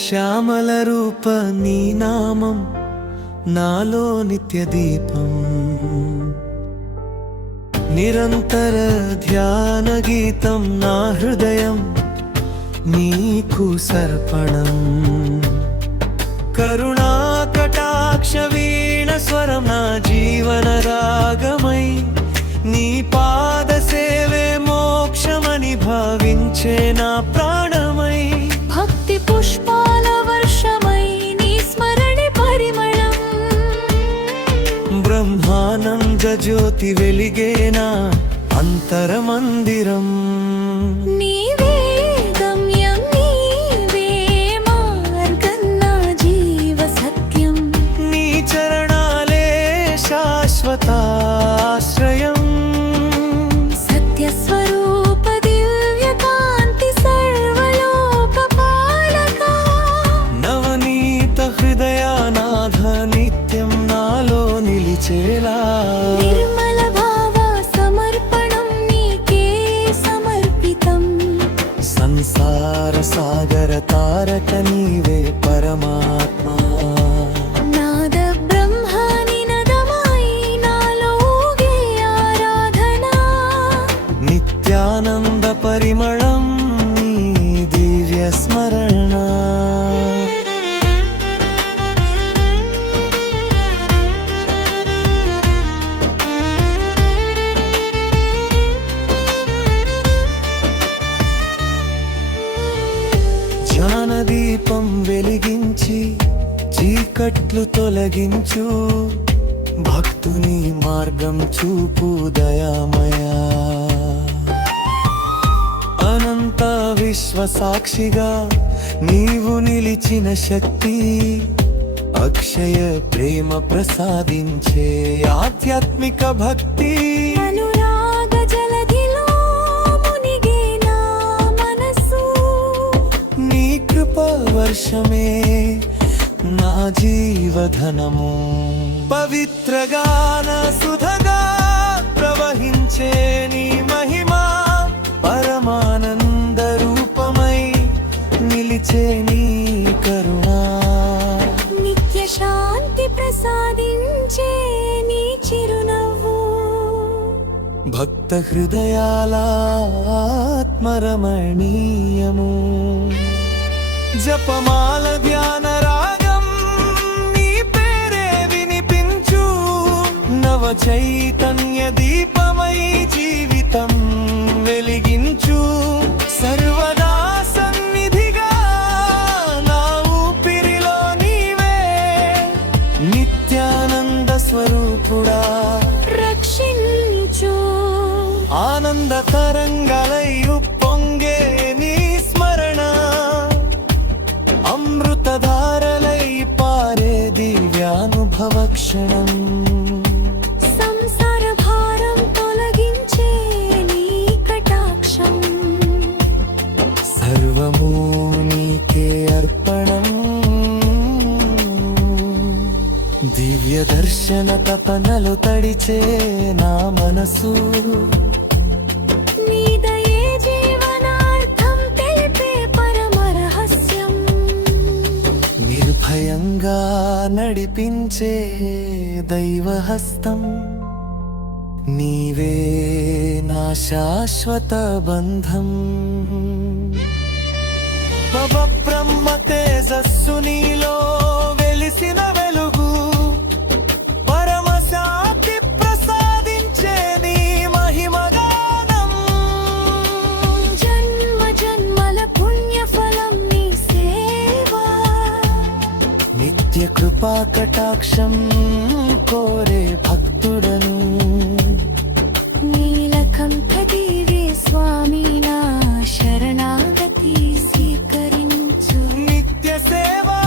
శ్యామల రూప నీ నామం నాలో నిత్య దీపం నిరంతర ధ్యాన గీతం నా హృదయం నీకు సమర్పణం కరుణా కటాక్ష వీణ స్వరం నా జీవన రాగమై నీ పాద సేవే మోక్షమని భావించే నా ప్రాణమై భక్తి పుష్పాల వర్షమై నీ స్మరణి పరిమళం బ్రహ్మానంద జ్యోతి వెలిగేనా అంతరమందిరం నీవే గమ్యం నీవే మార్గం నా జీవ సత్యం నీ చరణాలే శాశ్వతాశ్రయం సత్య స్వరూప దివ్య కాంతి సర్వలోక పాలక నవనీత హృదయనాథ నిత్యం నాలో నిలిచేలా నిర్మల భావ సమర్పణం నీకే సమర్పితం సంసార సాగర తారక నీవే పరమాత్మ నాద బ్రహ్మ నినదమై నాలోగే ఆరాధన నిత్యానంద పరిమళం నీ దివ్య స్మరణ జ్ఞానదీపం వెలిగించి చీకట్లు తొలగించు భక్తుని మార్గం చూపు దయామయా అనంత విశ్వ సాక్షిగా నీవు నిలిచిన శక్తి అక్షయ ప్రేమ ప్రసాదించే ఆధ్యాత్మిక భక్తి అనురాగ జలధిలో మునిగే నా మనసు నీ కృప వర్షమే నా జీవధనము పవిత్ర గాన సుధగా ప్రవహించే నీ మహిమా పరమానంద రూపమై నిలిచే నీ కరుణా నిత్య శాంతి ప్రసాదించే నీ చిరునవ్వు భక్త హృదయాల ఆత్మరమణీయము జపమాల ధ్యాన రాగం నీ పేరే వినిపించు నవ చైతన్య దీపమై జీవితం వెలిగించు సర్వదా సన్నిధిగా నా ఊపిరిలో నీవే నిత్యానంద స్వరూపుడా రక్షించు ఆనంద తరంగాలై ఉప్పొంగే నీ స్మరణ అమృతధారలై పారే దివ్యానుభవ క్షణం సంసార భారం తొలగించే నీ కటాక్షం సర్వము నీకే అర్పణం దివ్య దర్శన తపనలు తడిచే నా మనసు నీ దయే జీవనార్థం తెలిపే పరమ రహస్యం నిర్భయంగా నడిపించే దైవహస్తం నీవే నా శాశ్వత బంధం బ్రహ్మ తేజస్సు నీలో వెలిసిన వెలుగు పరమ శాంతి ప్రసాదించే నీ మహిమగానం జన్మ జన్మల పుణ్య ఫలం నీ సేవా నిత్య కృపా కటాక్షం కోరే భక్తుడను నీలకంఠ దేవి స్వామి నా శరణాగతి స్వీకరించు నిత్య సేవా